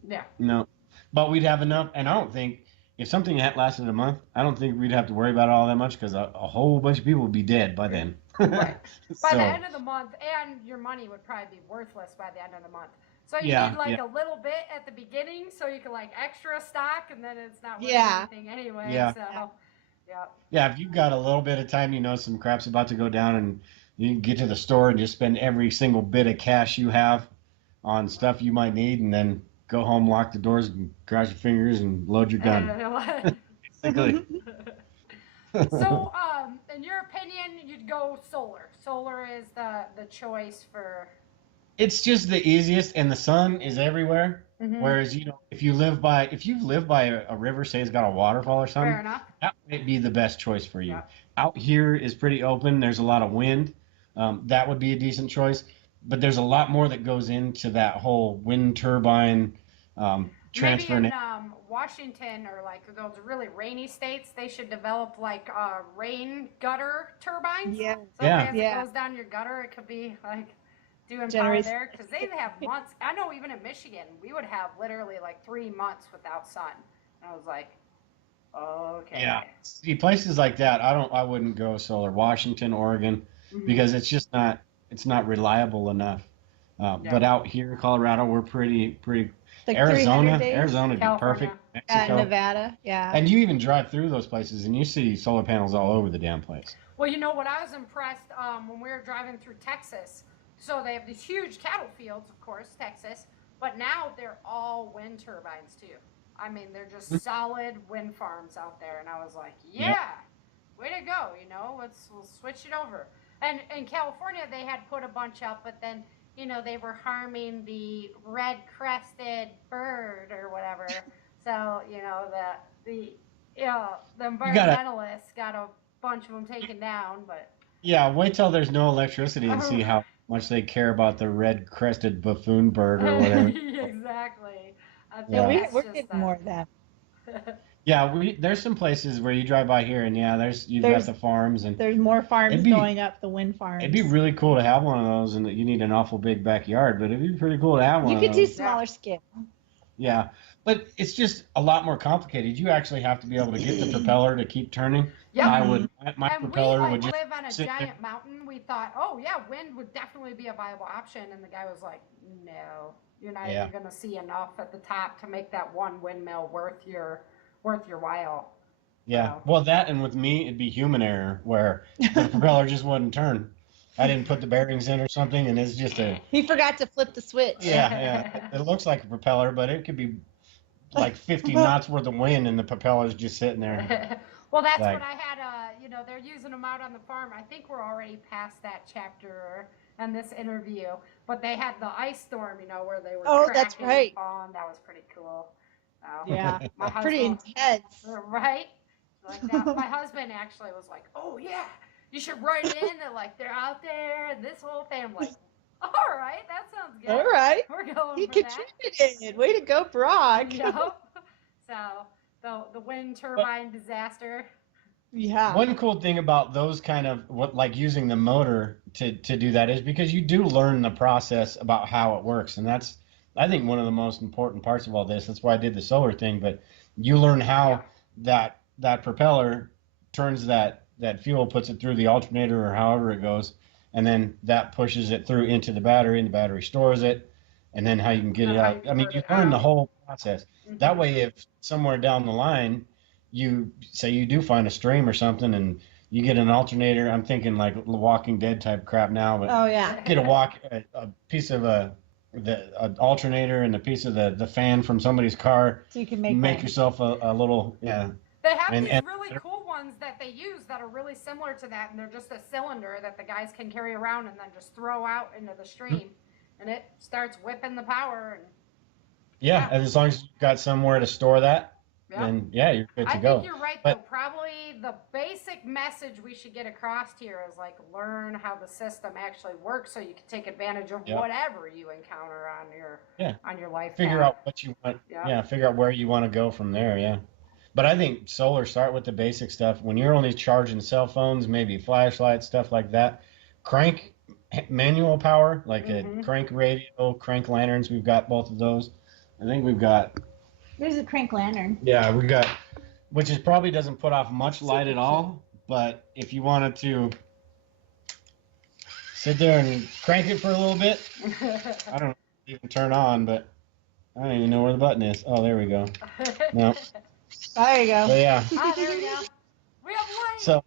Yeah. No. But we'd have enough, and I don't think, if something had lasted a month, I don't think we'd have to worry about it all that much because a whole bunch of people would be dead by then. Right. By the end of the month, and your money would probably be worthless by the end of the month. So you need a little bit at the beginning so you can extra stock, and then it's not worth anything anyway. Yeah. So, yeah, if you've got a little bit of time, some crap's about to go down, and you can get to the store and just spend every single bit of cash you have on stuff you might need, and then go home, lock the doors, and cross your fingers, and load your gun. Basically. So, in your opinion, you'd go solar. Solar is the choice for. It's just the easiest, and the sun is everywhere. Mm-hmm. Whereas if you live by a river, say it's got a waterfall or something, Fair enough. that might be the best choice for you. Yeah. Out here is pretty open. There's a lot of wind. That would be a decent choice. But there's a lot more that goes into that whole wind turbine transfer. Maybe in Washington or those really rainy states, they should develop rain gutter turbines. Yeah. So as it goes down your gutter, it could be doing power there because they have months. I know even in Michigan, we would have literally 3 months without sun. And I was like, okay. Yeah. See, places like that, I wouldn't go solar. Washington, Oregon, because it's just not reliable enough. But out here, Colorado, we're pretty. Arizona would be perfect. Mexico, Nevada, yeah. And you even drive through those places, and you see solar panels all over the damn place. Well, you know what I was impressed when we were driving through Texas. So they have these huge cattle fields, of course, Texas, but now they're all wind turbines too. I mean, they're just solid wind farms out there, and I was like, way to go, we'll switch it over. And in California, they had put a bunch up, but then, they were harming the red-crested bird or whatever. So, the environmentalists got a bunch of them taken down, but. Yeah, wait till there's no electricity and see how much they care about the red-crested buffoon bird or whatever. Exactly. We're getting more of that. Yeah, there's some places where you drive by here, and you've got the farms, and there's more farms going up, the wind farms. It'd be really cool to have one of those, and you need an awful big backyard, but it'd be pretty cool to have one. You could do smaller scale. Yeah, but it's just a lot more complicated. You actually have to be able to get the propeller to keep turning. Yeah. I would. My propeller would just live on a sit giant there. mountain. We thought, wind would definitely be a viable option, and the guy was like, "No, you're not even going to see enough at the top to make that one windmill worth your while." Yeah. Well, that and with me, it'd be human error where the propeller just wouldn't turn. I didn't put the bearings in or something, and it's just He forgot to flip the switch. Yeah. It looks like a propeller, but it could be 50 knots worth of wind, and the propeller's just sitting there. Well, that's what I had. They're using them out on the farm. I think we're already past that chapter in this interview, but they had the ice storm. Where they were. Oh, that's right. That was pretty cool. Yeah, pretty intense. Right? Like that. My husband actually was like, "Oh yeah, you should write in that they're out there and this whole thing." I'm like, "All right, that sounds good. All right, we're going." He for contributed. Way to go, Brock. So The wind turbine disaster. Yeah. One cool thing about those kind of what like using the motor to do that is because you do learn the process about how it works, and that's I think one of the most important parts of all this. That's why I did the solar thing, but you learn how that propeller turns that fuel, puts it through the alternator or however it goes, and then that pushes it through into the battery, and the battery stores it, and then how you can get it out. I mean, you learn the whole process. That way, if somewhere down the line you say you do find a stream or something and you get an alternator, I'm thinking like Walking Dead type crap now, but Oh yeah. get a piece of an alternator and a piece of the fan from somebody's car. So you can make yourself a little They have And- these and- really cool ones that they use that are really similar to that, and they're just a cylinder that the guys can carry around and then just throw out into the stream, and it starts whipping the power. And yeah, as long as you've got somewhere to store that, then you're good to I go. think you're right, But- though. Probably the basic message we should get across here is like learn how the system actually works, so you can take advantage of whatever you encounter on your life. Figure path. out what you want. Yeah, figure out where you want to go from there. Yeah. But I think solar, start with the basic stuff. When you're only charging cell phones, maybe flashlights, stuff like that, crank manual power, like a crank radio, crank lanterns. We've got both of those. I think we've got. There's a crank lantern. Yeah, we got, which is probably doesn't put off much light at all. But if you wanted to sit there and crank it for a little bit, I don't know if you can turn on, but I don't even know where the button is. Oh, there we go. No. There you go. But yeah. Ah, there we go. We have light. So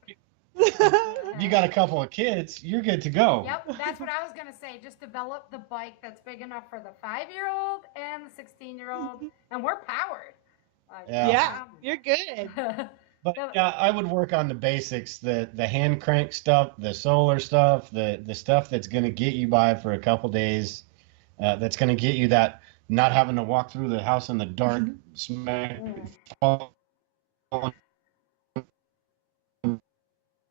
if you got a couple of kids, you're good to go. Yep, that's what I was going to say. Just develop the bike that's big enough for the 5-year-old and the 16-year-old, and we're powered. Yeah, you're good. But yeah, I would work on the basics, the hand crank stuff, the solar stuff, the stuff that's going to get you by for a couple days, that's going to get you that not having to walk through the house in the dark, smack, fall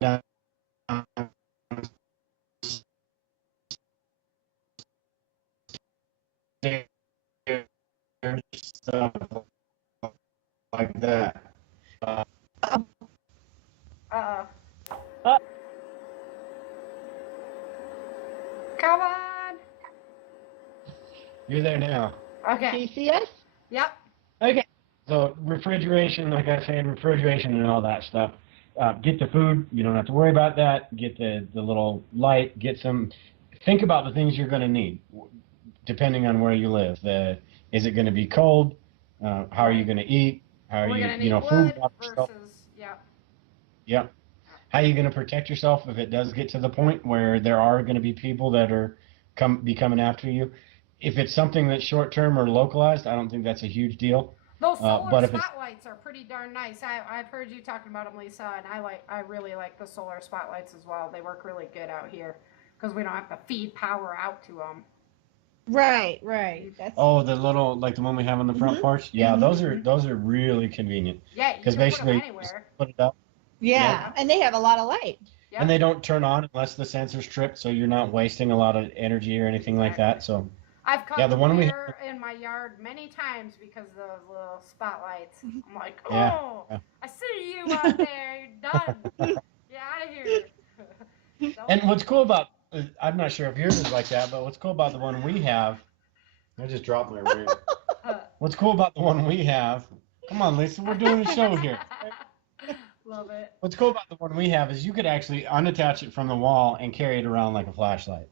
down, stuff like that. Come on. You're there now. Okay. Can you see us? Yep. Okay. So refrigeration, like I said, refrigeration and all that stuff. Get the food. You don't have to worry about that. Get the little light. Get some. Think about the things you're going to need, depending on where you live. Is it going to be cold? How are you going to eat? How are food versus Yep. How are you going to protect yourself if it does get to the point where there are going to be people that are coming after you? If it's something that's short term or localized, I don't think that's a huge deal. Those solar but if spotlights are pretty darn nice. I've heard you talking about them, Lisa, and I really like the solar spotlights as well. They work really good out here because we don't have to feed power out to them. Right. That's the little, like the one we have on the front porch. Yeah, those are really convenient. Yeah, because basically just put it up. yeah, and they have a lot of light. Yep. And they don't turn on unless the sensor's tripped, so you're not wasting a lot of energy or anything like that. So I've cut the one we hair in my yard many times because of those little spotlights. I'm like, Yeah. I see you out there. You're done. Get out of here. And what's cool about, I'm not sure if yours is like that, but what's cool about the one we have, I just dropped my ring. What's cool about the one we have, come on, Lisa, we're doing a show here. Love it. What's cool about the one we have is you could actually unattach it from the wall and carry it around like a flashlight.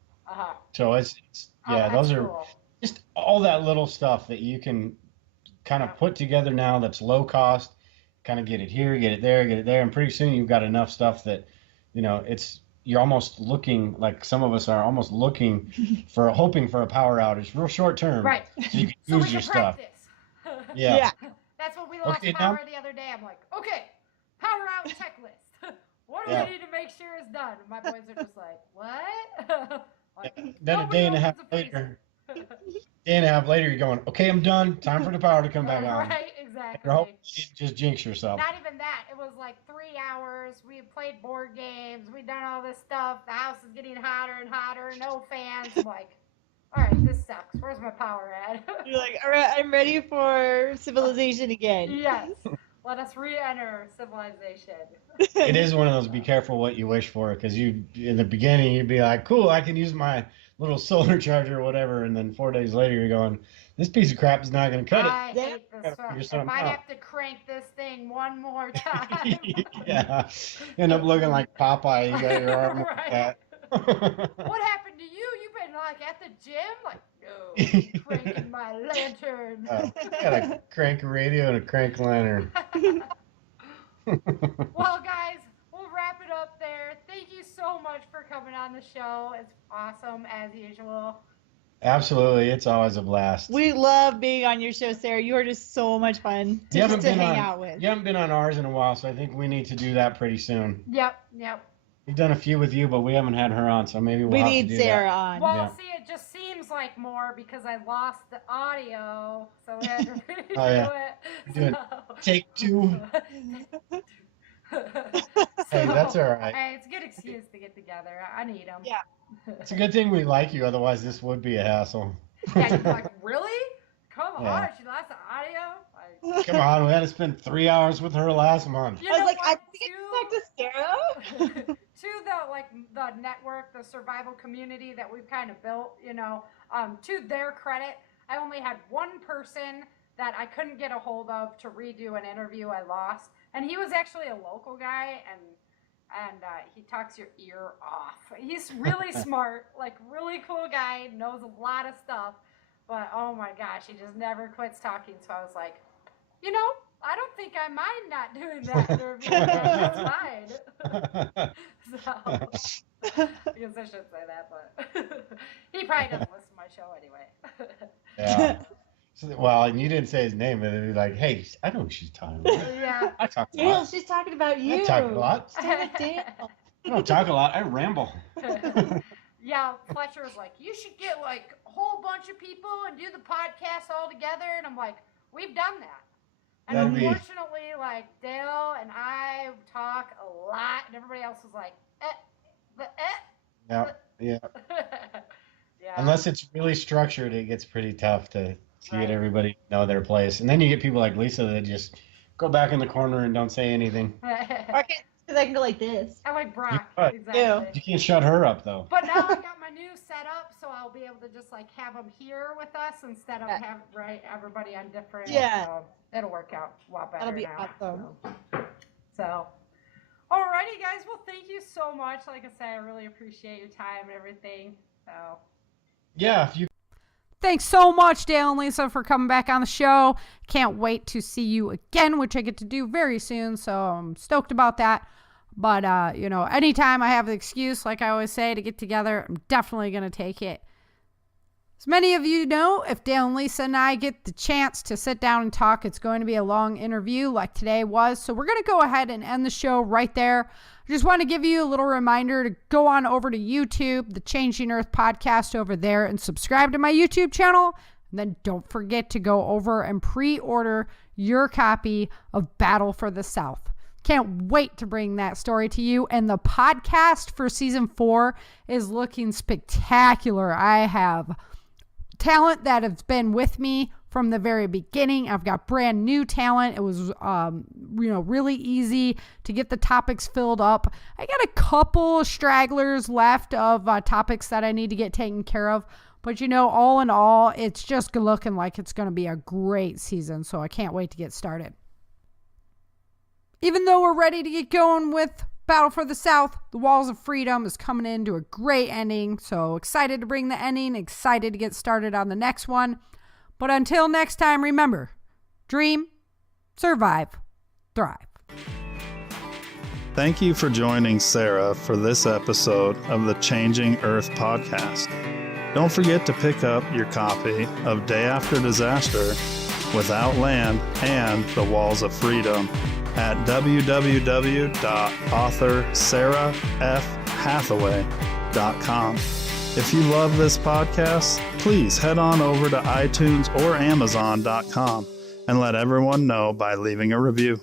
So it's those are cool. Just all that little stuff that you can kind of put together now that's low cost, kind of get it here, get it there, and pretty soon you've got enough stuff that, you're almost looking, like some of us are almost looking hoping for a power outage, real short term. Right. So you can So use we your can stuff. practice. Yeah. That's what we lost Okay, power the other day. I'm like, okay, power out checklist. What do Yeah. we need to make sure is done? And my boys are just like, what? Like, Then a nobody day and a half opens the freezer. later, you're going, okay, I'm done. Time for the power to come back on. Right, exactly. You're hoping you didn't just jinx yourself. Not even that. It was like 3 hours. We had played board games. We'd done all this stuff. The house is getting hotter and hotter. No fans. I'm like, all right, this sucks. Where's my power at? You're like, all right, I'm ready for civilization again. Yes. Let us re-enter civilization. It is one of those be careful what you wish for, because you in the beginning you'd be like, cool, I can use my little solar charger or whatever, and then 4 days later you're going, this piece of crap is not going to cut it. I hate this Gotta figure stuff. If something I out. have to crank this thing one more time. Yeah, end up looking like Popeye. You got your arm like that. What happened to you? You've been like at the gym? Like, no, cranking my lantern. Got a crank radio and a crank lantern. Well, guys, we'll wrap it up there. Thank you so much for coming on the show. It's awesome as usual. Absolutely, it's always a blast. We love being on your show, Sarah. You are just so much fun to hang out with. You haven't been on ours in a while, so I think we need to do that pretty soon. Yep. We've done a few with you, but we haven't had her on, so maybe we'll have to do need Sarah that. on. Well, Yeah. see, it just seems like more because I lost the audio, so we had to redo Oh, yeah. it. Do it. Take two. Hey, that's all right. Hey, it's a good excuse to get together. I need them. Yeah. It's a good thing we like you, otherwise this would be a hassle. Yeah, you're like, really? Come on, Yeah. she lost the audio? Like, Come on, we had to spend 3 hours with her last month. you I was know like, I what, think it's Sarah. to the network, the survival community that we've kind of built, to their credit, I only had one person that I couldn't get a hold of to redo an interview I lost, and he was actually a local guy, and he talks your ear off. He's really smart, like really cool guy, knows a lot of stuff, but oh my gosh, he just never quits talking. So I was like, I don't think I mind not doing that interview. That's fine. So, I guess I shouldn't say that, but he probably doesn't listen to my show anyway. Yeah. Well, and you didn't say his name, but it'd be like, hey, I know what she's talking about. Yeah. I talk a Dale, lot. she's talking about you. I talk a lot. Damn it, Dale. I don't talk a lot. I ramble. Yeah, Fletcher was like, you should get like a whole bunch of people and do the podcast all together. And I'm like, we've done that. And unfortunately, like Dale and I talk a lot, and everybody else was like, Yeah. Yeah. Unless it's really structured, it gets pretty tough to get Right. everybody to know their place. And then you get people like Lisa that just go back in the corner and don't say anything. Or I can go like this. I like Brock. Right. Exactly. You can't shut her up, though. But now I got my new setup, so I'll be able to just like have them here with us instead of have everybody on different. Yeah. So it'll work out a lot better. That'll be now. awesome. So, alrighty, guys. Well, thank you so much. Like I said, I really appreciate your time and everything. So. Yeah, if you Thanks so much, Dale and Lisa, for coming back on the show. Can't wait to see you again, which I get to do very soon, so I'm stoked about that. But, anytime I have the excuse, like I always say, to get together, I'm definitely going to take it. As many of you know, if Dale and Lisa and I get the chance to sit down and talk, it's going to be a long interview like today was. So we're going to go ahead and end the show right there. I just want to give you a little reminder to go on over to YouTube, the Changing Earth podcast over there, and subscribe to my YouTube channel. And then don't forget to go over and pre-order your copy of Battle for the South. Can't wait to bring that story to you. And the podcast for season 4 is looking spectacular. I have talent that has been with me from the very beginning. I've got brand new talent. It was, really easy to get the topics filled up. I got a couple stragglers left of topics that I need to get taken care of. But, all in all, it's just looking like it's going to be a great season. So I can't wait to get started. Even though we're ready to get going with Battle for the South, the Walls of Freedom is coming into a great ending. So excited to bring the ending, excited to get started on the next one. But until next time, remember, dream, survive, thrive. Thank you for joining Sara for this episode of the Changing Earth podcast. Don't forget to pick up your copy of Day After Disaster, Without Land, and The Walls of Freedom at www.author.sarafhathaway.com. If you love this podcast, please head on over to iTunes or Amazon.com and let everyone know by leaving a review.